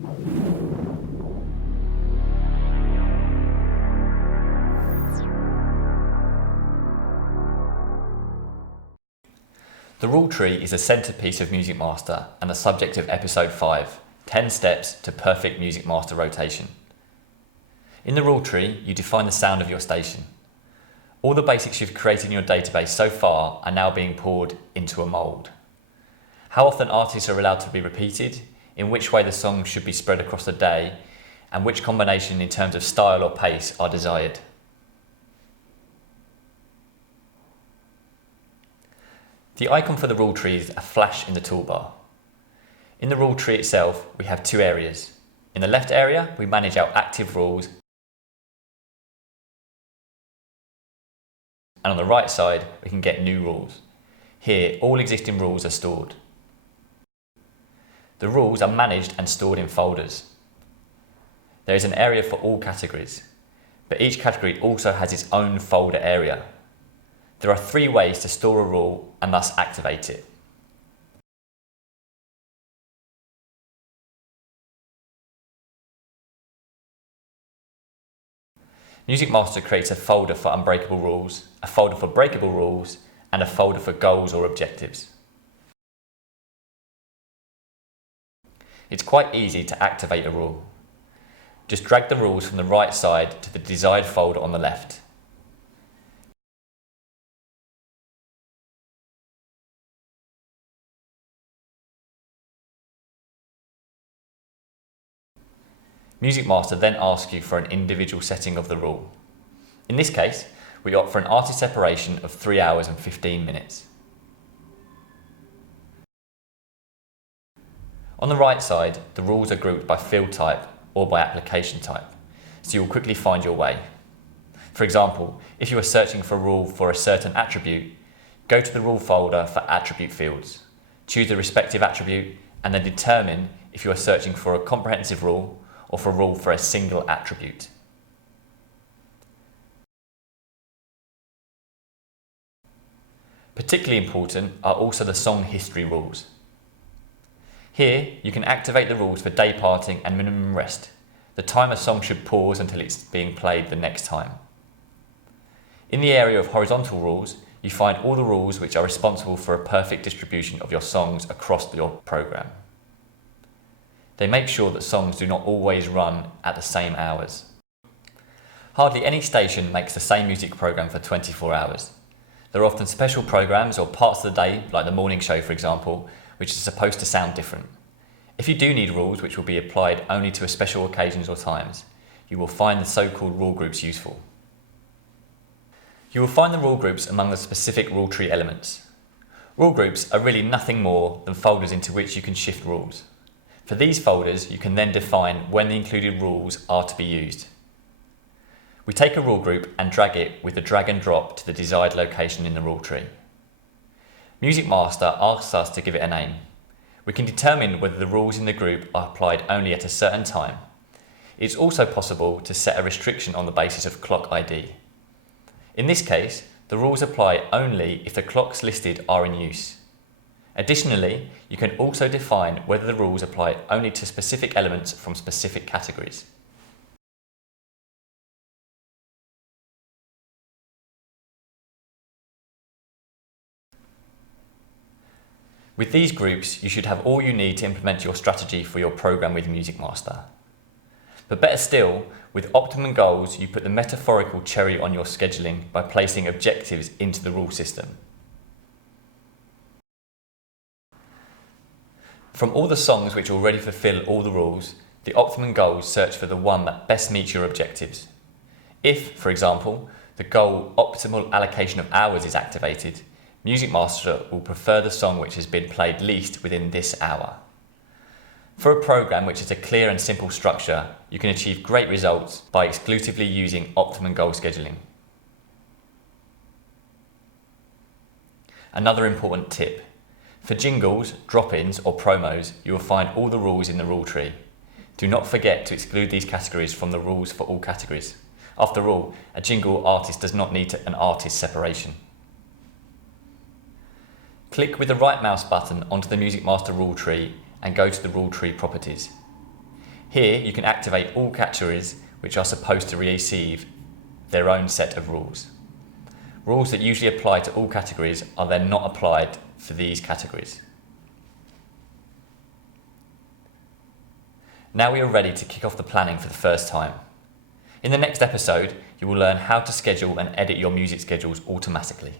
The rule tree is a centerpiece of MusicMaster and the subject of episode 5, 10 steps to perfect MusicMaster rotation. In the rule tree, you define the sound of your station. All the basics you've created in your database so far are now being poured into a mold. How often artists are allowed to be repeated, in which way the song should be spread across the day, and which combination in terms of style or pace are desired. The icon for the rule tree is a flash in the toolbar. In the rule tree itself, we have two areas. In the left area, we manage our active rules, and on the right side, we can get new rules. Here, all existing rules are stored. The rules are managed and stored in folders. There is an area for all categories, but each category also has its own folder area. There are 3 ways to store a rule and thus activate it. MusicMaster creates a folder for unbreakable rules, a folder for breakable rules, and a folder for goals or objectives. It's quite easy to activate a rule. Just drag the rules from the right side to the desired folder on the left. MusicMaster then asks you for an individual setting of the rule. In this case, we opt for an artist separation of 3 hours and 15 minutes. On the right side, the rules are grouped by field type or by application type, so you'll quickly find your way. For example, if you are searching for a rule for a certain attribute, go to the rule folder for attribute fields, choose the respective attribute, and then determine if you are searching for a comprehensive rule or for a rule for a single attribute. Particularly important are also the song history rules. Here, you can activate the rules for day parting and minimum rest, the time a song should pause until it's being played the next time. In the area of horizontal rules, you find all the rules which are responsible for a perfect distribution of your songs across your program. They make sure that songs do not always run at the same hours. Hardly any station makes the same music program for 24 hours. There are often special programs or parts of the day, like the morning show for example, which are supposed to sound different. If you do need rules which will be applied only to special occasions or times, you will find the so-called rule groups useful. You will find the rule groups among the specific rule tree elements. Rule groups are really nothing more than folders into which you can shift rules. For these folders, you can then define when the included rules are to be used. We take a rule group and drag it with the drag and drop to the desired location in the rule tree. MusicMaster asks us to give it a name. We can determine whether the rules in the group are applied only at a certain time. It's also possible to set a restriction on the basis of clock ID. In this case, the rules apply only if the clocks listed are in use. Additionally, you can also define whether the rules apply only to specific elements from specific categories. With these groups, you should have all you need to implement your strategy for your program with MusicMaster. But better still, with Optimum goals, you put the metaphorical cherry on your scheduling by placing objectives into the rule system. From all the songs which already fulfill all the rules, the Optimum goals search for the one that best meets your objectives. If, for example, the goal optimal allocation of hours is activated, MusicMaster will prefer the song which has been played least within this hour. For a program which has a clear and simple structure, you can achieve great results by exclusively using Optimum goal scheduling. Another important tip. For jingles, drop-ins or promos, you will find all the rules in the rule tree. Do not forget to exclude these categories from the rules for all categories. After all, a jingle artist does not need an artist separation. Click with the right mouse button onto the MusicMaster rule tree and go to the rule tree properties. Here you can activate all categories which are supposed to receive their own set of rules. Rules that usually apply to all categories are then not applied for these categories. Now we are ready to kick off the planning for the first time. In the next episode, you will learn how to schedule and edit your music schedules automatically.